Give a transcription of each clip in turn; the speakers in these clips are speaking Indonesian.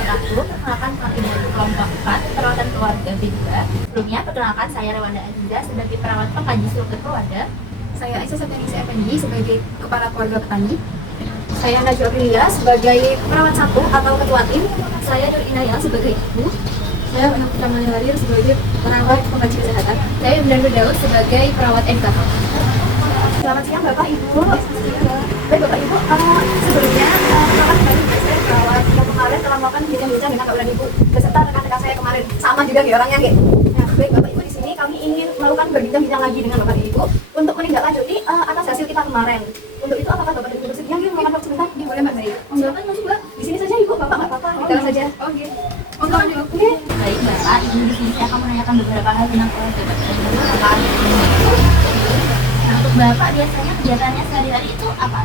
1. Perkenalkan kami dari kelompok 4, perawatan keluarga B2. Sebelumnya, perkenalkan saya Rewanda Aziza sebagai perawat pengkaji struktur keluarga. Saya Aisyah Septianingsih Effendi sebagai kepala keluarga petani. Saya Najwa Aprilia sebagai perawat 1 atau ketua tim. Saya Nur Inayah sebagai ibu. Saya Ana Putra Harir sebagai perawat pengkaji kesehatan. Saya Ibnu Daud sebagai perawat NKK. Selamat siang Bapak Ibu. Baik Bapak Ibu, sebelumnya perkenalkan kembali saya perawat yang kemarin telah melakukan bincang-bincang dengan Bapak dan Ibu beserta rekan-rekan saya kemarin. Sama juga nih orangnya nih. Nah, baik Bapak Ibu, di sini kami ingin melakukan berbincang-bincang lagi dengan Bapak dan Ibu untuk menindaklanjuti atas hasil kita kemarin. Untuk itu apakah Bapak dan Ibu bersedia melakukan waktu sebentar? Boleh Mbak Baik. Silakan masuk Mbak. Di sini saja Ibu, Bapak nggak apa-apa. Di dalam saja. Oke. Monggo Ibu. Oke. Baik Bapak, Ibu di sini saya akan menanyakan beberapa hal tentang keluarga Bapak. Nah, untuk Bapak biasanya kegiatannya sehari-hari itu apa?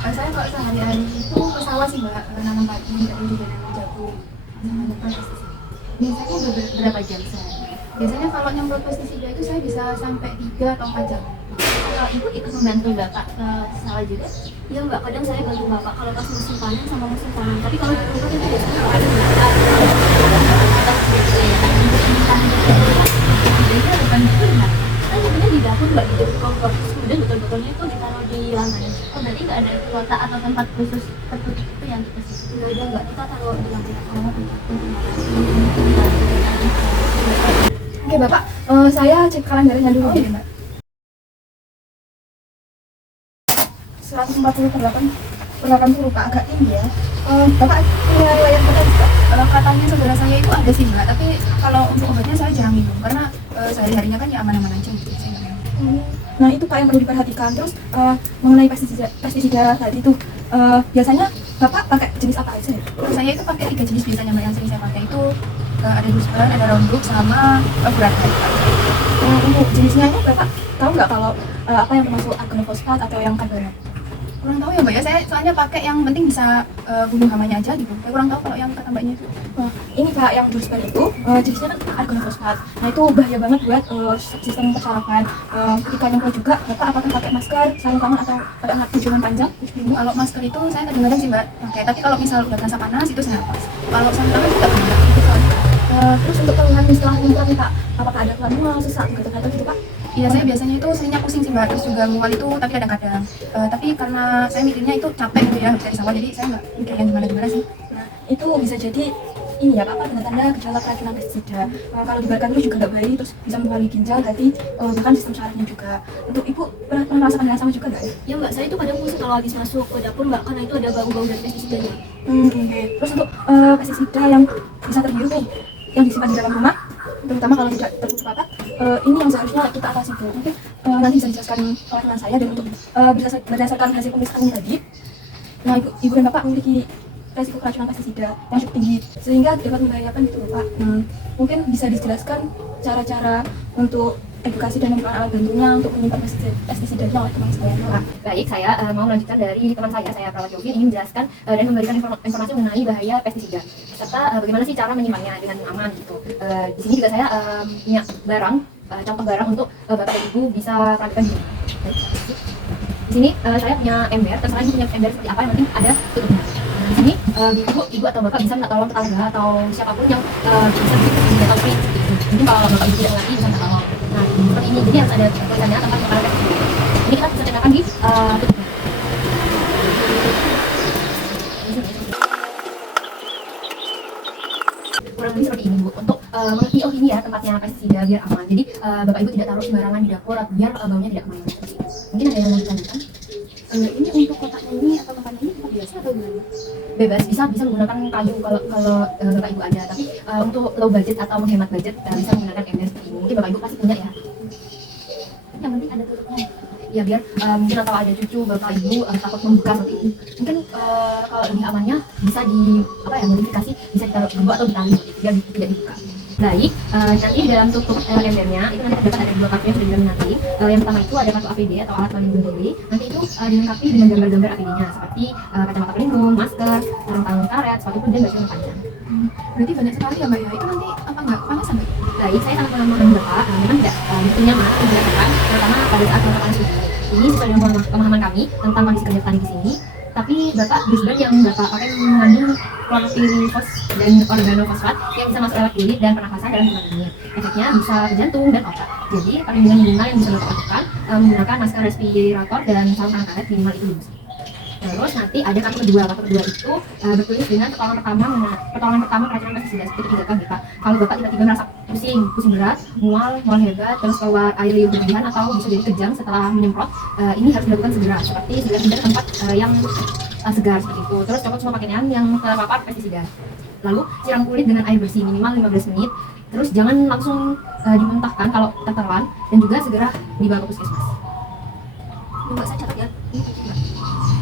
Saya kalau sehari-hari itu ke sawah sih Mbak, nanam padi dan juga nanam jagung sama nyemprot pestisida. Biasanya berapa jam sehari? Biasanya kalau nyemprot pestisida itu saya bisa sampai 3 atau 4 jam. Kalau Ibu ikut membantu Bapak ke sawah juga? Iya Mbak, kadang saya bantu Bapak kalau pas musim panen sama musim tanam. Tapi kalau di rumah itu biasanya kalau ada sebenarnya di dapur Mbak gitu kompor, kemudian betul-betulnya itu ditaruh di lantai. Oh berarti nggak ada kuota atau tempat khusus tertutup itu yang kita sih? nggak ada Mbak, kita taruh di lantai atas. Oke Bapak, saya cek kalendernya dulu ya Mbak. 140/80 Kak, agak tinggi ya. Bapak punya riwayat obat juga? Katanya saudara saya itu ada sih Mbak, tapi kalau untuk obatnya saya jarang minum karena sehari-harinya kan ya aman-aman aja gitu. Saya nggak minum. Nah itu Kak yang perlu diperhatikan. Terus mengenai pestisida tadi itu biasanya Bapak pakai jenis apa aja ya? Saya itu pakai 3 jenis biasanya Mbak, yang sering saya pakai itu ada Dusban, ada Roundup, sama Furadyne. Untuk jenisnya itu Bapak tahu nggak kalau apa yang termasuk organofosfat atau yang karbonat? Kurang tahu ya Mbak ya, saya soalnya pakai yang penting bisa bunuh hamanya aja gitu. Saya kurang tahu kalau yang kata Mbaknya itu. Ini Kak, yang Dusban itu jenisnya kan organofosfat. Nah itu bahaya banget buat sistem percakapan. Ketika nyemprot juga, Bapak apakah pakai masker, sarung tangan atau pakai alat tujuan panjang? Kalau masker itu saya kadang-kadang sih Mbak pakai, tapi kalau misal udah terasa panas itu saya lepas. Kalau sarung tangan juga pakai gitu soalnya. Terus untuk keluhan setelah nyemprot nih Pak, apakah ada keluhan mual, sesak, gatal-gatal gitu Pak? Iya, saya biasanya itu seringnya pusing sih Mbak, terus juga mual itu tapi kadang-kadang. Tapi karena saya mikirnya itu capek gitu ya, habis dari sawah, jadi saya nggak mikir yang gimana-gimana sih. Nah, itu bisa jadi ini ya Pak, tanda-tanda gejala keracunan pestisida. Kalau dibiarkan terus juga nggak baik, terus bisa mempengaruhi ginjal, hati, bahkan sistem sarafnya juga. Untuk Ibu pernah merasakan hal yang sama juga nggak ya? Ya Mbak, saya itu kadang pusing kalau habis masuk ke dapur Mbak, karena itu ada bau-bau dari pestisidanya. Oke. Terus untuk pestisida yang bisa terhirup nih, yang disimpan di dalam rumah, terutama kalau tidak tertutup rapat, ini yang seharusnya kita atasi dulu. Mungkin nanti bisa dijelaskan oleh teman saya, dan untuk berdasarkan hasil pemeriksaan tadi, nah ibu dan Bapak memiliki resiko keracunan pestisida yang cukup tinggi sehingga dapat membahayakan gitu Pak. Mungkin bisa dijelaskan cara-cara untuk edukasi dan membuat alat bantunya untuk menyimpan pestisidanya oleh teman saya Pak. Baik, saya mau melanjutkan dari teman saya perawat Yogi, ingin menjelaskan dan memberikan informasi mengenai bahaya pestisida serta bagaimana sih cara menyimpannya dengan aman gitu. Di sini juga saya punya barang, contoh barang untuk Bapak dan Ibu bisa perhatikan di sini. Di sini saya punya ember, terserah Ibu punya ember seperti apa, yang penting ada tutupnya. Di sini ibu atau Bapak bisa minta tolong tetangga atau siapapun yang bisa minta tolong seperti itu. Mungkin kalau Bapak Ibu tidak mengerti bisa minta tolong. Nah seperti ini, jadi harus ada tulisannya tempat pengeluaran pestisida. Ini kita bisa cetakkan di tutupnya. Kurang lebih seperti ini Bu, untuk mengerti oh ini ya tempatnya pestisida biar aman. Jadi Bapak Ibu tidak taruh sembarangan di dapur biar baunya tidak kemana-mana seperti itu. Mungkin ada yang mau ditanyakan? Ini untuk kotaknya ini atau tempatnya ini tempat biasa atau gimana? Bebas, bisa menggunakan kayu kalau Bapak Ibu ada, tapi untuk low budget atau menghemat budget bisa menggunakan ember seperti ini. Mungkin Bapak Ibu pasti punya ya. Yang penting ada tutupnya ya, biar mungkin atau ada cucu Bapak Ibu takut membuka seperti ini. Mungkin kalau lebih amannya bisa modifikasi, bisa ditaruh di bawah atau di tali seperti itu biar tidak dibuka. Baik, nanti di dalam tutup embernya itu nanti terdapat ada 2 kartu yang sudah dilaminati. Yang pertama itu ada kartu APD atau alat pelindung diri. Nanti itu dilengkapi dengan gambar-gambar APD-nya seperti kacamata pelindung, masker, sarung tangan karet, sepatu pun dan baju yang panjang. Berarti banyak sekali ya Mbak ya, itu nanti apa nggak panasan Mbak? Baik, saya sangat memahami Bapak, memang tidak begitu nyaman dirasakan, terutama pada saat melakukan ini sesuai dengan pemahaman kami tentang kondisi kerja petani di sini. tapi Bapak Dusban yang Bapak pakai mengandung klorofilifos dan organofosfat yang bisa masuk lewat kulit dan pernafasan dalam hitungan menit. Efeknya bisa ke jantung dan otak. Jadi perlindungan minimal yang bisa Bapak lakukan menggunakan masker respirator dan sarung tangan karet minimal itu dulu. Terus nanti ada kartu kedua itu bertulis dengan pertolongan pertama keracunan pestisida itu 3K gitu. Kalau Bapak tiba-tiba merasa pusing berat, mual hebat, terus keluar air liur berlebihan atau bisa jadi kejang setelah menyemprot, ini harus dilakukan segera, seperti segera pindah ke tempat yang segar seperti itu. Terus copot semua pakaian yang terpapar pestisida. Lalu siram kulit dengan air bersih minimal 15 menit. Terus jangan langsung dimuntahkan kalau tertelan, dan juga segera dibawa ke puskesmas. Mbak, saya catat ya.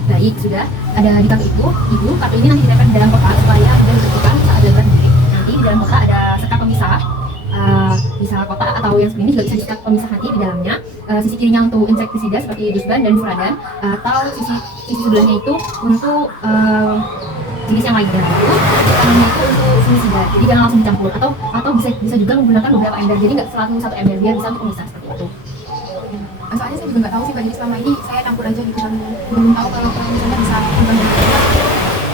Baik, sudah ada di kartu itu, Ibu. Kartu ini nanti ditempel di dalam kotak supaya tidak dibutuhkan saat dalam sendiri. Nanti di dalam kotak ada sekat pemisah, bisa kotak atau yang seperti ini juga bisa disekat pemisah nanti di dalamnya. Sisi kirinya untuk insektisida seperti Dusban dan Furadan, atau sisi sebelahnya itu untuk jenis yang lainnya. Kanannya itu untuk fungisida, jadi jangan langsung dicampur. Atau bisa juga menggunakan beberapa ember, jadi nggak selalu satu ember, biar bisa untuk pemisah seperti itu. Soalnya saya juga nggak tahu sih, Mbak, jadi selama ini saya campur aja gitu kan, belum tahu kalau misalnya bisa kembali.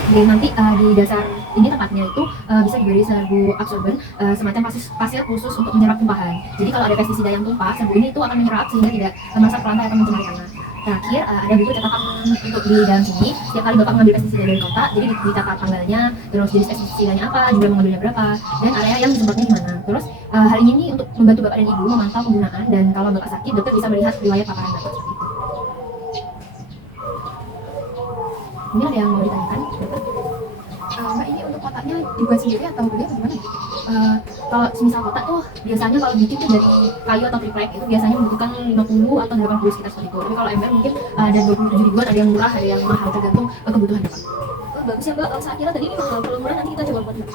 Dan nanti di dasar ini tempatnya itu bisa diberi serbu absorben, semacam pasir khusus untuk menyerap tumpahan. Jadi kalau ada pestisida yang tumpah, serbu ini itu akan menyerap sehingga tidak masuk ke lantai atau mencemari tanah. Terakhir ada buku catatan untuk di dalam sini. Setiap kali Bapak mengambil pestisida dari kotak, jadi dicatat tanggalnya, terus jenis pestisidanya apa, jumlah mengambilnya berapa, dan area yang disemprotnya di mana. Terus hal ini untuk membantu Bapak dan Ibu memantau penggunaan, dan kalau Bapak sakit, dokter bisa melihat riwayat paparan Bapak seperti itu. Ini ada yang mau ditanyakan, Bapak? Mbak, ini untuk kotaknya dibuat sendiri atau beli atau gimana? Kalau semisal kotak tuh biasanya kalau bikin tuh dari kayu atau triplek itu biasanya membutuhkan 50 atau 80 sekitar seperti itu. Tapi kalau ember mungkin ada 27 ribuan, ada yang murah, ada yang mahal, tergantung kebutuhan Bapak. Bagus ya, Mbak. Saya kira tadi ini mahal, kalau murah nanti kita coba buat, Mbak.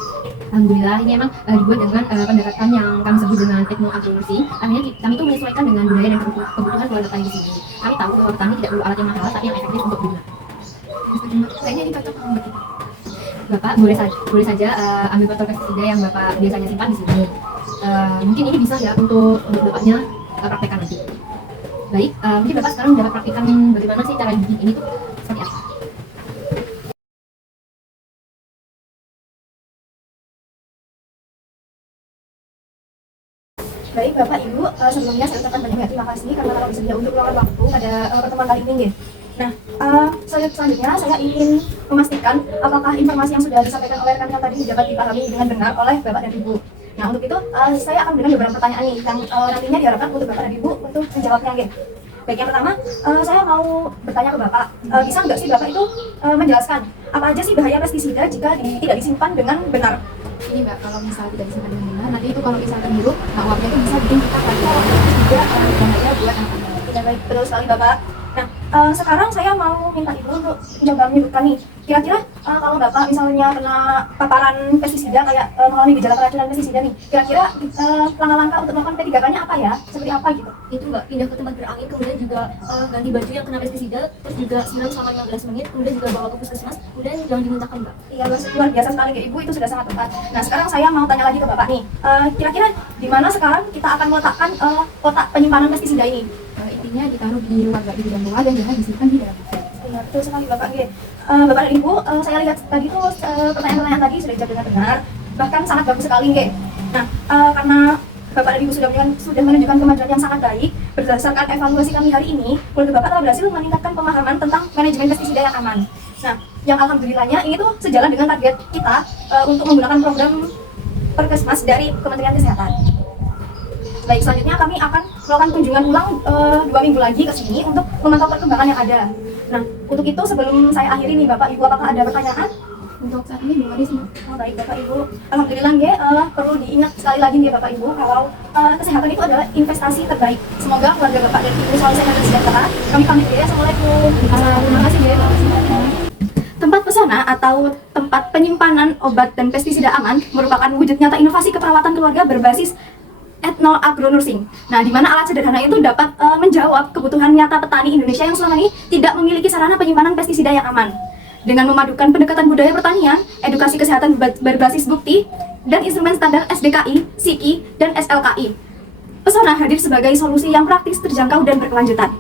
Alhamdulillah ini emang dibuat dengan pendekatan yang kami sebut dengan etnoagronursing. Artinya kami itu menyesuaikan dengan budaya dan kebutuhan keluarga petani di sini. Kami tahu bahwa petani tidak perlu alat yang mahal, tapi yang efektif untuk digunakan. Kayaknya ini cocok sama Mbak kita. Bapak boleh saja ambil botol pestisida yang Bapak biasanya simpan di sini. Mungkin ini bisa ya untuk Bapaknya praktekkan nanti. Baik, mungkin Bapak sekarang dapat praktekkan bagaimana sih cara bikin ini tuh seperti apa. Baik, Bapak Ibu, sebelumnya saya ucapkan banyak terima kasih karena telah bersedia untuk meluangkan waktu pada pertemuan kali ini. Nah, selanjutnya saya ingin memastikan apakah informasi yang sudah disampaikan oleh rekan-rekan tadi dapat dipahami dengan benar oleh Bapak dan Ibu. Nah, untuk itu saya akan memberikan beberapa pertanyaan nih yang nantinya diharapkan untuk Bapak dan Ibu untuk menjawabnya. Baik, yang pertama, saya mau bertanya ke Bapak, bisa nggak sih Bapak itu menjelaskan apa aja sih bahaya pestisida jika tidak disimpan dengan benar? Ini Mbak, kalau misalnya tidak disimpan dengan benar, nanti itu kalau misalkan hidup, nah uapnya itu bisa bikin kita pada juga bahaya buat anak-anak. Ya baik, betul sekali Bapak. Nah, sekarang saya mau minta Ibu untuk mencoba menyebutkan nih, kira-kira kalau Bapak misalnya kena paparan pestisida kayak mengalami gejala keracunan pestisida nih, kira-kira langkah-langkah untuk melakukan P3K-nya apa ya? Seperti apa gitu? Itu Mbak, pindah ke tempat berangin, kemudian juga ganti baju yang kena pestisida, terus juga siram selama 15 menit, kemudian juga bawa ke puskesmas, kemudian jangan dimuntahkan Mbak. Iya, luar biasa sekali Ibu, itu sudah sangat tepat. Nah, sekarang saya mau tanya lagi ke Bapak nih, kira-kira di mana sekarang kita akan meletakkan kotak penyimpanan pestisida ini? Intinya ditaruh di luar, di dalam rumah, dan jangan disimpan di dalam buku. Iya, betul sekali Bapak. Bapak dan Ibu, saya lihat tadi tuh pertanyaan-pertanyaan tadi sudah dijawab dengan benar, bahkan sangat bagus sekali. Nah, karena Bapak dan Ibu sudah menunjukkan kemajuan yang sangat baik, berdasarkan evaluasi kami hari ini, keluarga Bapak telah berhasil meningkatkan pemahaman tentang manajemen pestisida yang aman. Nah, yang alhamdulillahnya ini tuh sejalan dengan target kita untuk menggunakan program Perkesmas dari Kementerian Kesehatan. Baik, selanjutnya kami akan melakukan kunjungan ulang 2 minggu lagi ke sini untuk memantau perkembangan yang ada. Nah, untuk itu sebelum saya akhiri nih Bapak Ibu, apakah ada pertanyaan? Untuk saat ini belum ada sih. Oh, baik Bapak Ibu. Alhamdulillah perlu diingat sekali lagi Bapak Ibu kalau kesehatan itu adalah investasi terbaik. Semoga keluarga Bapak dan Ibu selalu sehat dan sejahtera. Kami pamit ya. Assalamualaikum. Terima kasih Tempat pesona atau tempat penyimpanan obat dan pestisida aman merupakan wujud nyata inovasi keperawatan keluarga berbasis etnoagronursing. Nah, di mana alat sederhana itu dapat menjawab kebutuhan nyata petani Indonesia yang selama ini tidak memiliki sarana penyimpanan pestisida yang aman. Dengan memadukan pendekatan budaya pertanian, edukasi kesehatan berbasis bukti, dan instrumen standar SDKI, SIKI, dan SLKI. Pesona hadir sebagai solusi yang praktis, terjangkau, dan berkelanjutan.